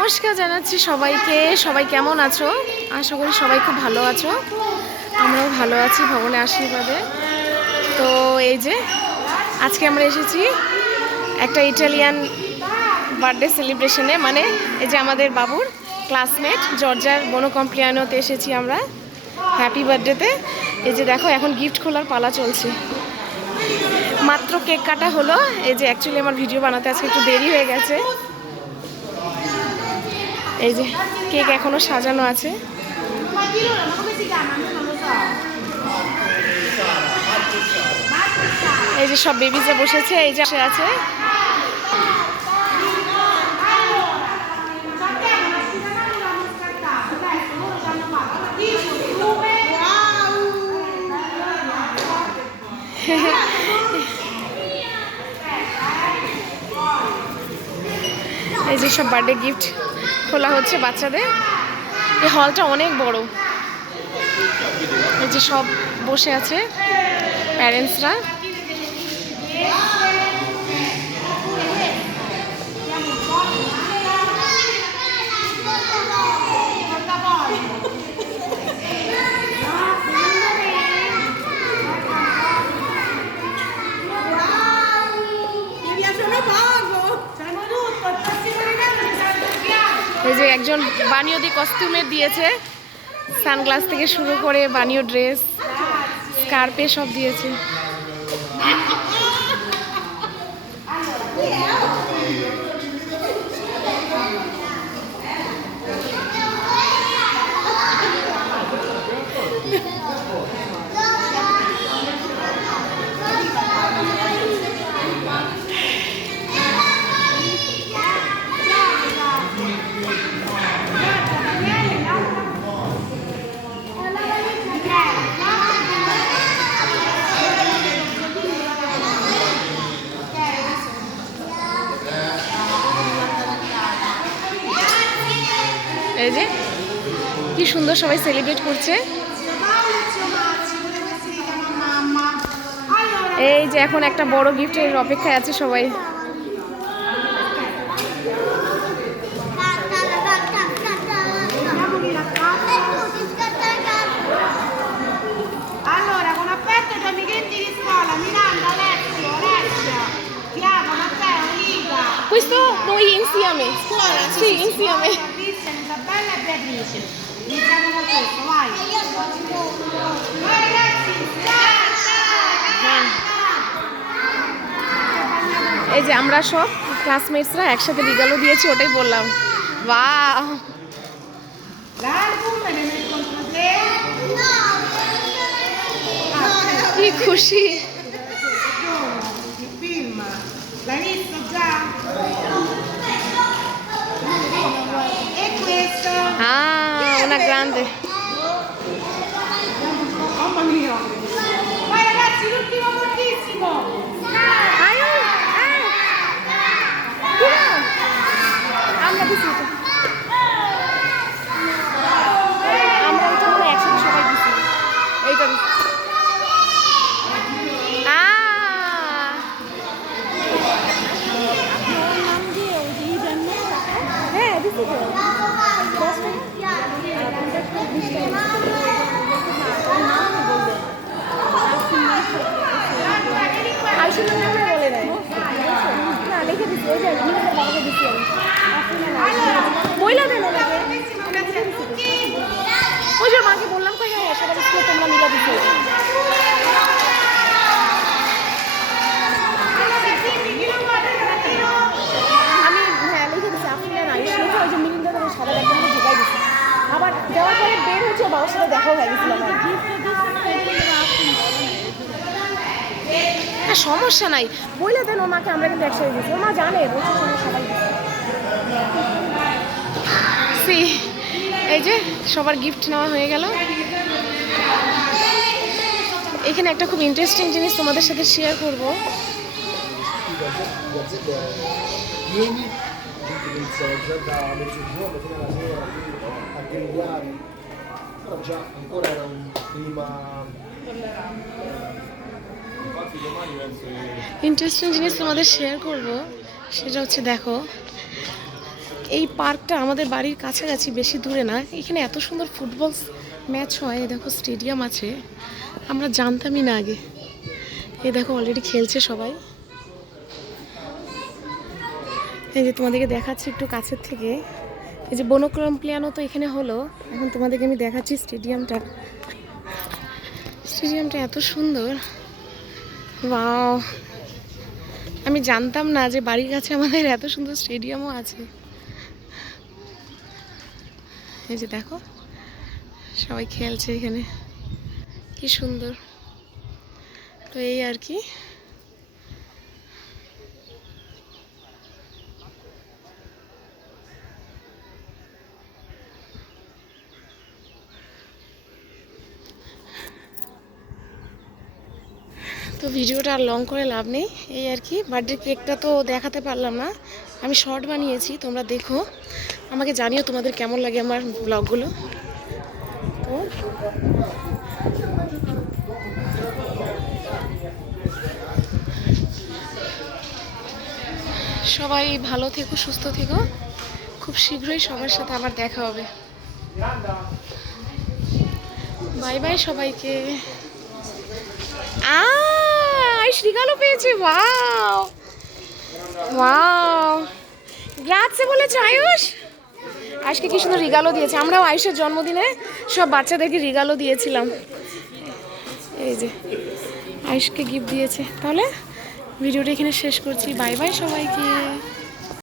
নমস্কার জানাচ্ছি সবাইকে। সবাই কেমন আছো? আশা করি সবাই খুব ভালো আছো। আমরাও ভালো আছি ভগবানের আশীর্বাদে। তো এই যে, আজকে আমরা এসেছি একটা ইটালিয়ান বার্থডে সেলিব্রেশনে। মানে এই যে আমাদের বাবুর ক্লাসমেট, জর্জার বনো কমপ্লিয়ানোতে এসেছি আমরা। হ্যাপি বার্থডেতে এই যে দেখো, এখন গিফট খোলার পালা চলছে। মাত্র কেক কাটা হলো। এই যে অ্যাকচুয়ালি আমার ভিডিও বানাতে আজকে একটু দেরি হয়ে গেছে। এই যে কেক এখনও সাজানো আছে. এই যে সব বেবিজে বসেছে এই যে আছে এই যে সব বার্থডে গিফট খোলা হচ্ছে বাচ্চাদের। এই হলটা অনেক বড়। এই যে সব বসে আছে প্যারেন্টসরা যে একজন বানিয়দি দি কস্টিউমের দিয়েছে, সানগ্লাস থেকে শুরু করে বানিও ড্রেস, স্কার্পে সব দিয়েছে। এই যে কি সুন্দর সবাই সেলিব্রেট করছে এই যে এখন একটা বড় গিফট এর অপেক্ষায় আছে সবাই Sì, insieme. Sì, insieme. Sì, insieme. E এই যে আমরা সব ক্লাসমেটসরা একসাথে রিগালো দিয়েছি ওটাই বললাম. কি খুশি grande Mamma mia! Vai ragazzi, l'ultimo fortissimo! আয় আয় কিরা আমরা দিছি এটা। আমরা এটা মনে হয় একসাথে সবাই দিছি এইটা দিছি আহ হ্যাঁ দিছি তো ওই যে মাকে বললাম তো হ্যাঁ সবাই স্কুলে তোমরা মিলা দিছো। হ্যাঁ সমস্যা নাই। বইলে দেন ও মাকে আমরা কিন্তু একসাথে দিচ্ছি ও মা জানে সবাই সি, এই যে সবার গিফট নেওয়া হয়ে গেল। এখানে একটা খুব ইন্টারেস্টিং জিনিস তোমাদের সাথে শেয়ার করব। ancora era un clima interesting জিনিস তোমাদের শেয়ার করব, সেটা হচ্ছে দেখো, এই পার্কটা আমাদের বাড়ির কাছাকাছি, বেশি দূরে না। এখানে এত সুন্দর ফুটবল ম্যাচ হয় দেখো স্টেডিয়াম আছে। আমরা জানতামই না আগে। এই দেখো অলরেডি খেলছে সবাই। এই যে তোমাদেরকে দেখাচ্ছি একটু কাছের থেকে। এই যে বনক্রম প্লেয়ানো তো এখানে হলো, এখন তোমাদেরকে আমি দেখাচ্ছি স্টেডিয়ামটা স্টেডিয়ামটা এত সুন্দর। ওয়াও আমি জানতাম না যে বাড়ির কাছে আমাদের এত সুন্দর স্টেডিয়ামও আছে। এই যে দেখো, সবাই খেলছে এখানে। কি সুন্দর। তো এই আর কি। তো ভিডিওটা আর লং করে লাভ নেই, এই আর কি। বার্থডে কেকটা তো দেখাতে পারলাম না, আমি শর্ট বানিয়েছি, তোমরা দেখো। আমাকে জানিও তোমাদের কেমন লাগে আমার ব্লগগুলো। তো, সবাই ভালো থেকো, সুস্থ থেকো। খুব শীঘ্রই সবার সাথে আবার দেখা হবে। বাই বাই সবাইকে। আইস রিগালো পেয়েছে, ওয়াও। ওয়াও। গ্রাৎসে বলেছে আয়ুষ? আজকে কি সুন্দর রিগালও দিয়েছে? আমরাও আয়ুষের জন্মদিনে সব বাচ্চাদেরকে রিগালও দিয়েছিলাম। এই যে, আয়ুষকে গিফট দিয়েছে। তাহলে ভিডিওটা এখানে শেষ করছি। বাই বাই সবাইকে।